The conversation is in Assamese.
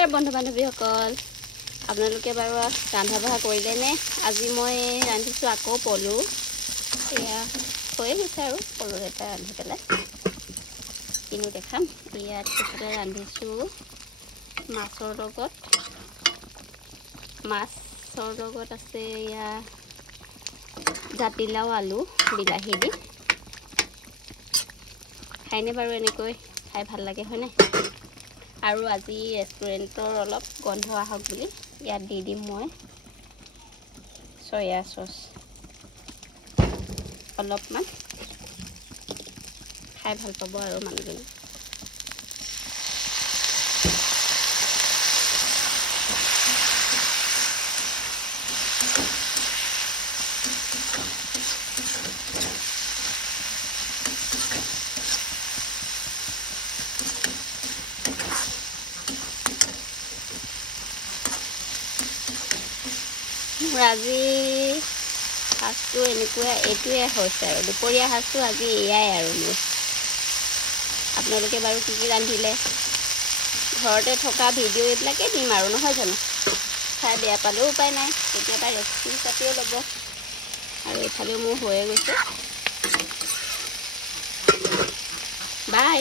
নমস্কাৰ বন্ধু বান্ধৱীসকল, আপোনালোকে বাৰু ৰন্ধা বঢ়া কৰিলেনে? আজি মই ৰান্ধিছোঁ আকৌ পলু। এয়া হৈয়ে গৈছে আৰু পলু এটা ৰান্ধি পেলাই কিনো দেখাম। ইয়াত পিছতে ৰান্ধিছোঁ মাছৰ লগত আছে এয়া জাতিলাও আলু বিলাহী দি। খাইনে বাৰু এনেকৈ? খাই ভাল লাগে হয়নে? আৰু আজি ৰেষ্টুৰেণ্টৰ অলপ গন্ধ আহক বুলি ইয়াত দি দিম মই চয়া চচ অলপমান। খাই ভাল পাব আৰু মানুহজনে। মোৰ আজি সাজটো এইটোৱে হৈছে আৰু দুপৰীয়া সাজটো আজি এয়াই আৰু মোৰ। আপোনালোকে বাৰু কি ৰান্ধিলে? ঘৰতে থকা ভিডিঅ' এইবিলাকে দিম আৰু নহয় জানো? খাই বেয়া পালেও উপায় নাই, কেতিয়াবা ৰেচিপি হিচাপেও ল'ব। আৰু এইফালেও মোৰ হৈয়ে গৈছে। বাই।